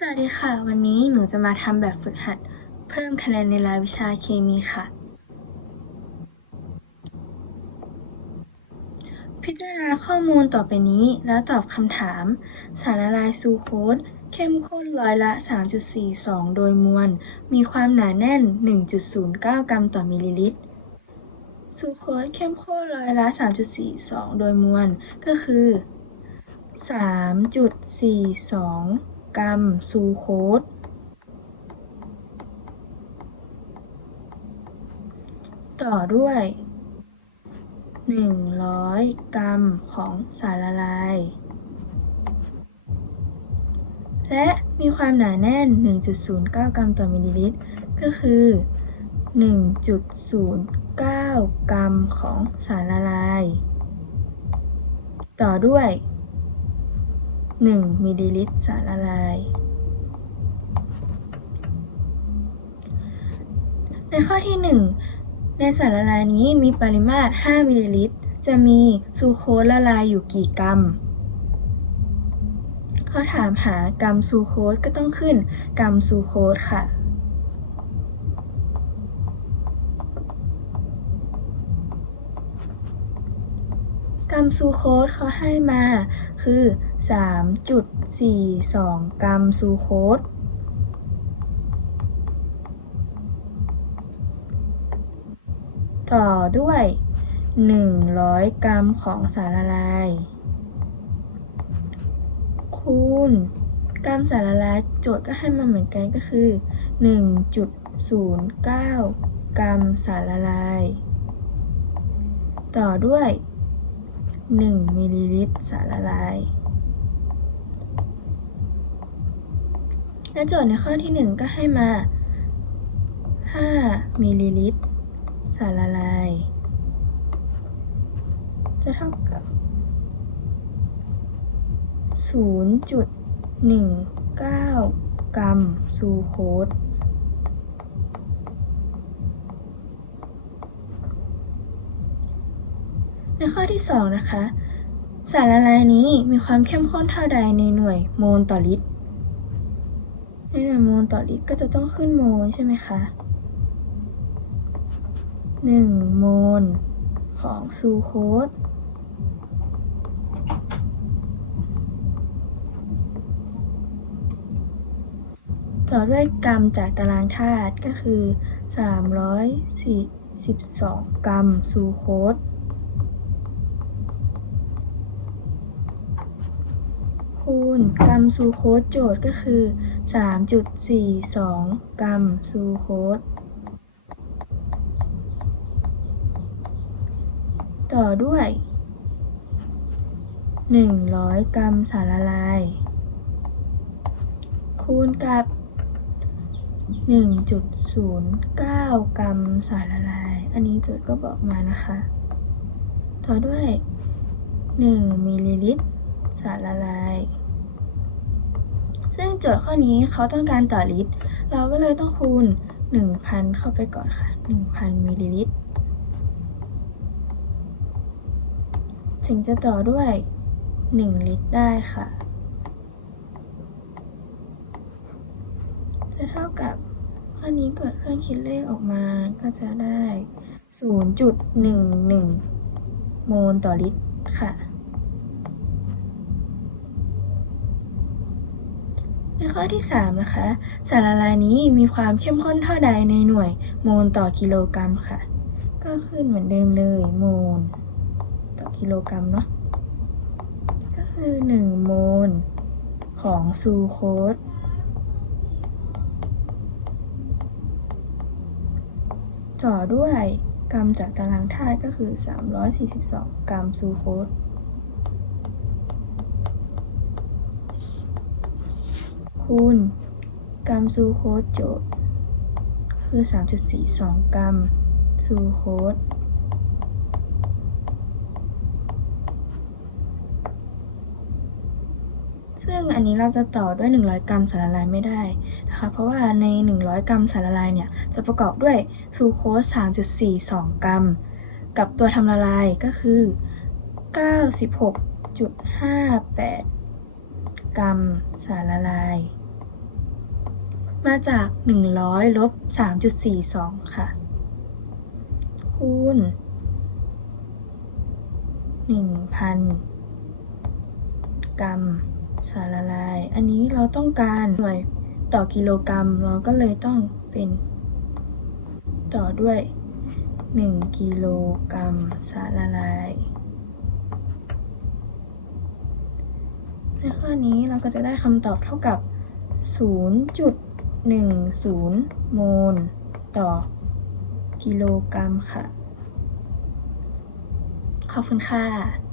สวัสดีค่ะ วันนี้หนูจะมาทำแบบฝึกหัด เพิ่มคะแนนในรายวิชาเคมีค่ะ พิจารณาข้อมูลต่อไปนี้แล้วตอบคำถาม สารละลายซูโคสเข้มข้นร้อยละ 3.42 โดยมวล มีความหนาแน่น 1.09 กรัมต่อมิลลิลิตรซูโคสเข้มข้นร้อยละ 3.42 โดยมวลก็คือ 3.42 กรัมซูโคสต่อด้วย 100 กรัมของสารละลาย และมีความหนาแน่น 1.09 กรัมต่อมิลลิลิตร ก็คือ 1.09 กรัมของสารละลาย ต่อด้วย 1มิลลิลิตรสารละลาย ในข้อที่ 1 ในสารละลายนี้มีปริมาตร 5มิลลิลิตร จะมีซูโคสละลายอยู่กี่กรัมเขาถามหากรัมซูโคสก็ต้องขึ้นกรัมซูโคสค่ะ ก รัมซูโคสเขาให้มาคือ 3.42 กรัมซูโคสต่อด้วย 100 กรัมของสารละลาย คูณ กรัมสารละลายโจทย์ก็ให้มาเหมือนกันก็คือ 1.09 กรัมสารละลาย ต่อด้วย 1มิลลิลิตรสารละลาย และโจทย์ในข้อที่ 1 ก็ให้มา 5มิลลิลิตรสารละลาย จะเท่ากับ 0.19 กรัมซูโคส ในข้อที่ 2 นะคะ สารละลายนี้มีความเข้มข้นเท่าใดในหน่วยโมลต่อลิตร ในหน่วยโมลต่อลิตรก็จะต้องขึ้นโมลใช่ไหมคะ 1 โมลของซูโคสต่อด้วยกรัมจากตารางธาตุก็คือ 342 กรัมซูโคส คูณกรัมซูโคสโจทย์ก็คือ 3.42 กรัมซูโคสต่อด้วย 100 กรัมสารละลาย คูณกับ 1.09 กรัมสารละลาย อันนี้โจทย์ก็บอกมานะคะ ต่อด้วย 1 มิลลิลิตร สารละลาย ซึ่งโจทย์ข้อนี้เขาต้องการต่อลิตร เราก็เลยต้องคูณ 1,000 เข้าไปก่อนค่ะ 1,000 มิลลิลิตร ถึงจะต่อด้วย 1 ลิตรได้ค่ะ จะเท่ากับข้อนี้กดเครื่องคิดเลขออกมาก็จะได้ 0.11 โมลต่อลิตรค่ะ ข้อที่ 3 นะคะ สารละลายนี้มีความเข้มข้นเท่าใดในหน่วยโมลต่อกิโลกรัมค่ะ ก็ขึ้นเหมือนเดิมเลยโมลต่อกิโลกรัมเนาะก็คือ 1 โมลของซูโคสต่อด้วยกรัมจากตารางธาตุก็คือ 342 กรัมซูโคส คูณ กรัมซูโคสโจทย์ คือ 3.42 กรัมซูโคสซึ่งอันนี้เราจะต่อด้วย 100 กรัมสารละลายไม่ได้นะคะ เพราะว่าใน 100 กรัมสารละลายเนี่ย จะประกอบด้วยซูโคส 3.42 กรัม กับตัวทำละลายก็คือ 96.58 กรัมสารละลาย มาจาก 100ลบ3.42 ค่ะ คูณ 1,000 กรัมสารละลาย อันนี้เราต้องการหน่วยต่อกิโลกรัม เราก็เลยต้องเป็นต่อด้วย 1 กิโลกรัมสารละลาย ในข้อนี้เราก็จะได้คำตอบเท่ากับ 0.10 โมล ต่อกิโลกรัมค่ะ ขอบคุณค่ะ